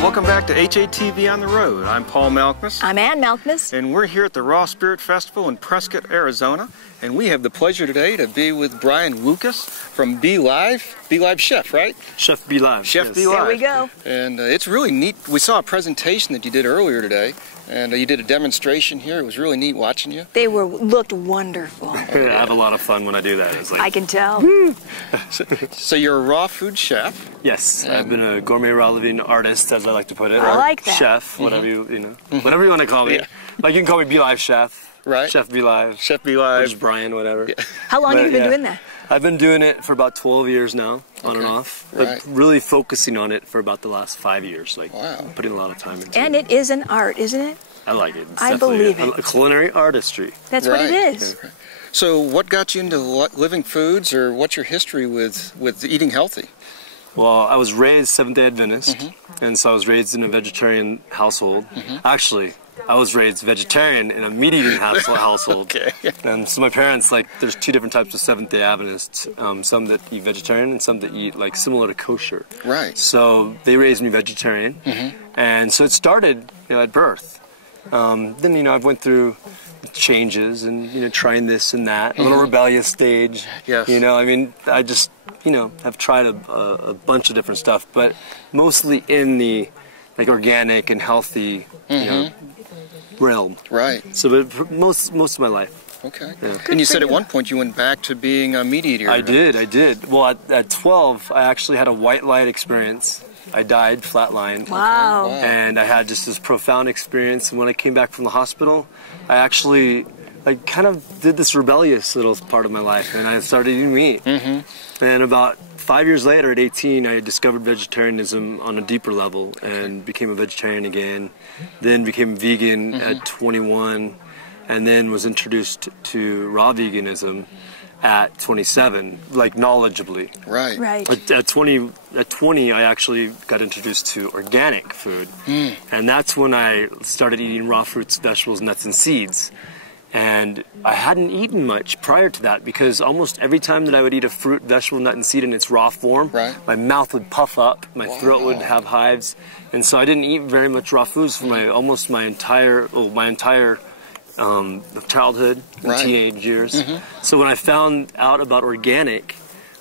welcome back to HATV on the Road. I'm Paul Malkmus. I'm Ann Malkmus. And we're here at the Raw Spirit Festival in Prescott, Arizona. And we have the pleasure today to be with Brian Lucas from BeLive. BeLive Chef, right? Chef BeLive. Chef yes. BeLive. There we go. And it's really neat. We saw a presentation that you did earlier today. And you did a demonstration here. It was really neat watching you. They looked wonderful. I have a lot of fun when I do that. It's like, I can tell. So you're a raw food chef. Yes, I've been a gourmet raw living artist, as I like to put it. I like that. Chef, whatever you know, whatever you want to call me. Yeah. Like you can call me BeLive Chef. Right. Chef BeLive. Chef BeLive. Or just Brian, whatever. Yeah. How long have you been doing that? I've been doing it for about 12 years now, on and off. But really focusing on it for about the last 5 years. Like putting a lot of time into it. And it is an art, isn't it? I like it. It's I believe it. a culinary artistry. That's what it is. Yeah. So what got you into living foods, or what's your history with eating healthy? Well, I was raised Seventh-day Adventist, and so I was raised in a vegetarian household. Actually, I was raised vegetarian in a meat-eating household. Okay. And so my parents, like, there's two different types of Seventh-day Adventists, some that eat vegetarian and some that eat, like, similar to kosher. Right. So they raised me vegetarian, and so it started, at birth. Then, I've went through changes and, trying this and that, a little rebellious stage. Yes. I just, have tried a bunch of different stuff, but mostly in the, like, organic and healthy, realm. Right. So, but for most of my life. Okay. Yeah. And you said at one point you went back to being a meat eater. I did. Well, at 12, I actually had a white light experience. I died, flatlined. Wow. And I had just this profound experience. And when I came back from the hospital, I actually, kind of did this rebellious little part of my life, and I started eating meat. And about 5 years later, at 18, I discovered vegetarianism on a deeper level and became a vegetarian again. Then became vegan at 21, and then was introduced to raw veganism at 27, like knowledgeably. Right. Right. At 20, I actually got introduced to organic food, and that's when I started eating raw fruits, vegetables, nuts, and seeds. And I hadn't eaten much prior to that because almost every time that I would eat a fruit, vegetable, nut, and seed in its raw form, my mouth would puff up, my throat would have hives, and so I didn't eat very much raw foods for my entire childhood and teenage years. So when I found out about organic,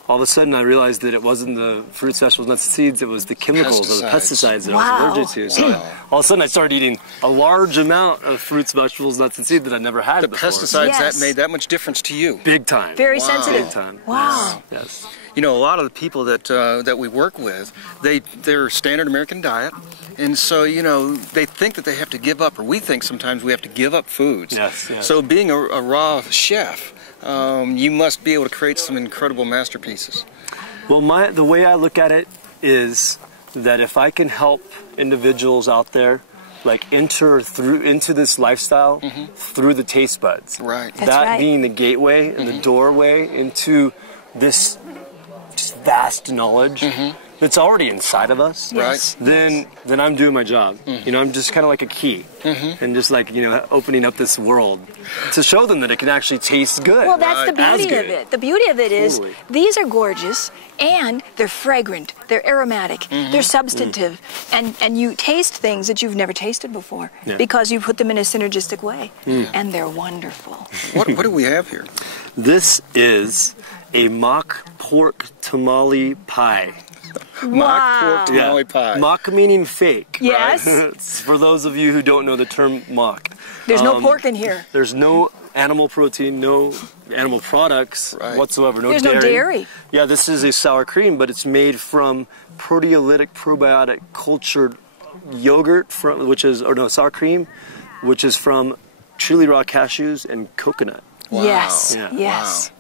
all of a sudden I realized that it wasn't the fruits, vegetables, nuts, and seeds, it was the chemicals or the pesticides that I was allergic to. So all of a sudden I started eating a large amount of fruits, vegetables, nuts, and seeds that I never had before. The pesticides, that made that much difference to you? Big time. Very sensitive. Big time. Wow. Yes. A lot of the people that we work with, they're standard American diet, and so they think that they have to give up, or we think sometimes we have to give up foods. Yes. So being a raw chef, you must be able to create some incredible masterpieces. Well, the way I look at it is that if I can help individuals out there enter into this lifestyle through the taste buds, being the gateway and the doorway into this vast knowledge that's already inside of us, then I'm doing my job. I'm just kind of like a key, and just opening up this world to show them that it can actually taste good. Well, that's the beauty of it. The beauty of it is these are gorgeous, and they're fragrant, they're aromatic, they're substantive, and you taste things that you've never tasted before because you put them in a synergistic way, and they're wonderful. What do we have here? This is a mock pork tamale pie. Mock pork tamale pie. Mock meaning fake. Yes. Right? For those of you who don't know the term mock. There's no pork in here. There's no animal protein, no animal products whatsoever. No There's dairy. no dairy. Yeah, this is a sour cream, but it's made from proteolytic, probiotic, cultured yogurt, sour cream, which is from truly raw cashews and coconut. Wow. Yes. Yeah. Yes.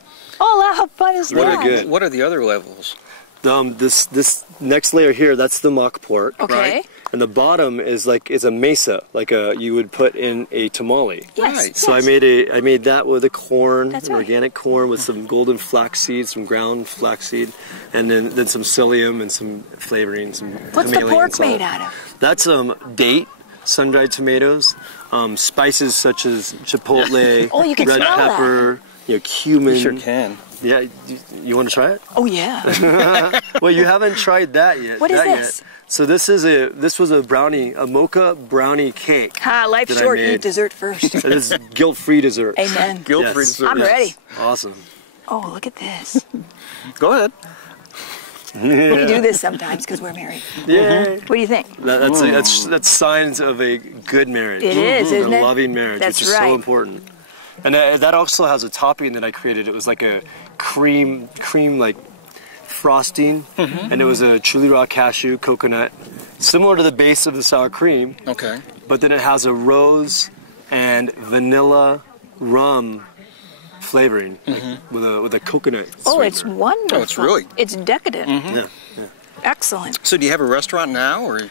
Oh, how fun is that? What are the other levels? This next layer here, that's the mock pork. Okay. And the bottom is a mesa, you would put in a tamale. Yes. So I made that with a corn, That's organic corn with some golden flaxseed, some ground flaxseed, and then some psyllium and some flavoring, some What's the pork salt. made out of? That's date, sun-dried tomatoes, spices such as chipotle, Oh, you can red smell pepper, cumin. You sure can. Yeah, you want to try it? Oh yeah. Well, you haven't tried that yet. What is this? So this was a brownie, a mocha brownie cake. Life's short, eat dessert first. It is guilt-free dessert. Amen. Guilt-free dessert. I'm ready. Awesome. Oh, look at this. Go ahead. We do this sometimes because we're married. Yeah. What do you think? That's signs of a good marriage. It is, isn't it? A loving marriage, which is so important. And that also has a topping that I created. It was like a cream like frosting, and it was a truly raw cashew coconut, similar to the base of the sour cream. Okay. But then it has a rose and vanilla rum flavoring with a coconut. Oh, it's wonderful. Oh, it's really. It's decadent. Yeah. Excellent. So do you have a restaurant now, or?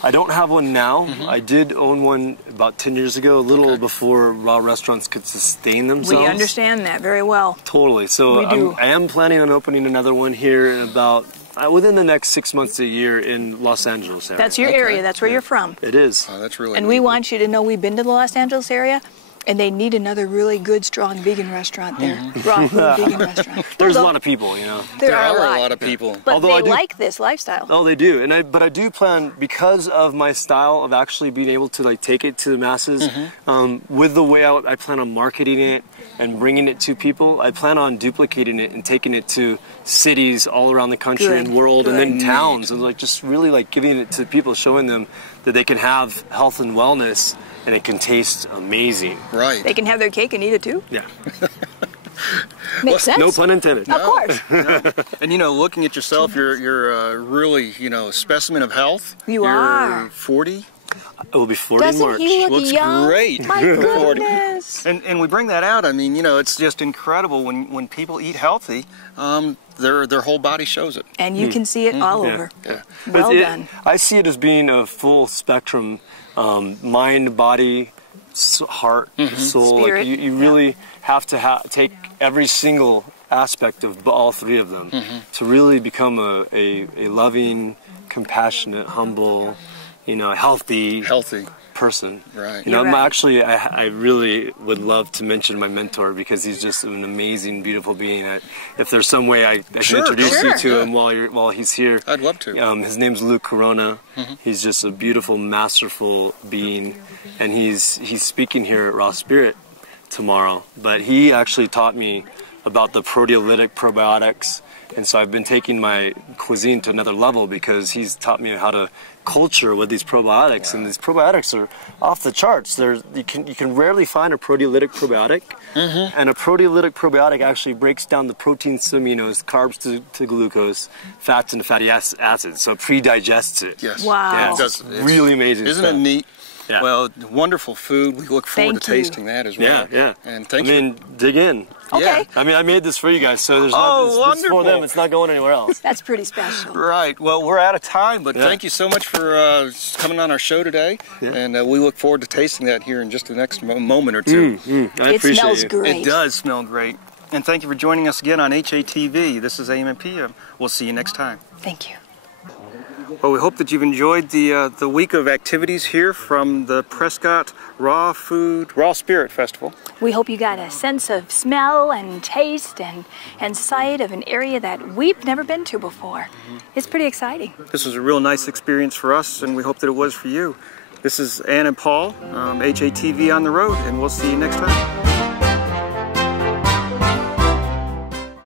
I don't have one now. I did own one about 10 years ago, a little before raw restaurants could sustain themselves. We understand that very well. Totally. So I am planning on opening another one here in about within the next 6 months to a year in Los Angeles area. That's your area. That's where you're from. It is. Oh, that's really. And we want you to know we've been to the Los Angeles area. And they need another really good, strong vegan restaurant there. Raw food vegan restaurant. There's a lot of people, you know. There are a lot of people. But they like this lifestyle. Oh, they do. But I do plan, because of my style of actually being able to like take it to the masses, with the way I plan on marketing it and bringing it to people, I plan on duplicating it and taking it to cities all around the country and world, and then towns, and like just really like giving it to people, showing them that they can have health and wellness. And it can taste amazing. Right. They can have their cake and eat it too? Yeah. Makes sense. No pun intended. Of course. No. And looking at yourself, you're really, a specimen of health. You're are 40. It will be 40 in March. Doesn't he look Looks young? great. My goodness. And we bring that out. I mean, it's just incredible when people eat healthy. Their whole body shows it. And you can see it all over. Yeah. Well done. I see it as being a full spectrum, mind, body, heart, soul. Spirit. Like you really have to take every single aspect of all three of them to really become a loving, compassionate, humble, healthy person. Right. Actually, I really would love to mention my mentor, because he's just an amazing, beautiful being. If there's some way I can introduce you to him while he's here, I'd love to. His name's Luke Corona. He's just a beautiful, masterful being, and he's speaking here at Raw Spirit tomorrow. But he actually taught me about the proteolytic probiotics. And so I've been taking my cuisine to another level, because he's taught me how to culture with these probiotics. And these probiotics are off the charts. You can rarely find a proteolytic probiotic. And a proteolytic probiotic actually breaks down the proteins to aminos, carbs to glucose, fats into fatty acids. So it pre-digests it. Yes. Wow. Yeah, it's really amazing. Isn't it neat? Yeah. Well, wonderful food. We look forward to tasting that as well. Yeah. And thank you. Dig in. Okay. Yeah. I made this for you guys, so there's wonderful. It's for them. It's not going anywhere else. That's pretty special. Right. Well, we're out of time, but thank you so much for coming on our show today. Yeah. And we look forward to tasting that here in just the next moment or two. I appreciate it smells you. great. It does smell great. And thank you for joining us again on HATV. This is AM and PM. We'll see you next time. Thank you. Well, we hope that you've enjoyed the week of activities here from the Prescott Raw Spirit Festival. We hope you got a sense of smell and taste and sight of an area that we've never been to before. It's pretty exciting. This was a real nice experience for us, and we hope that it was for you. This is Ann and Paul, HATV on the road, and we'll see you next time.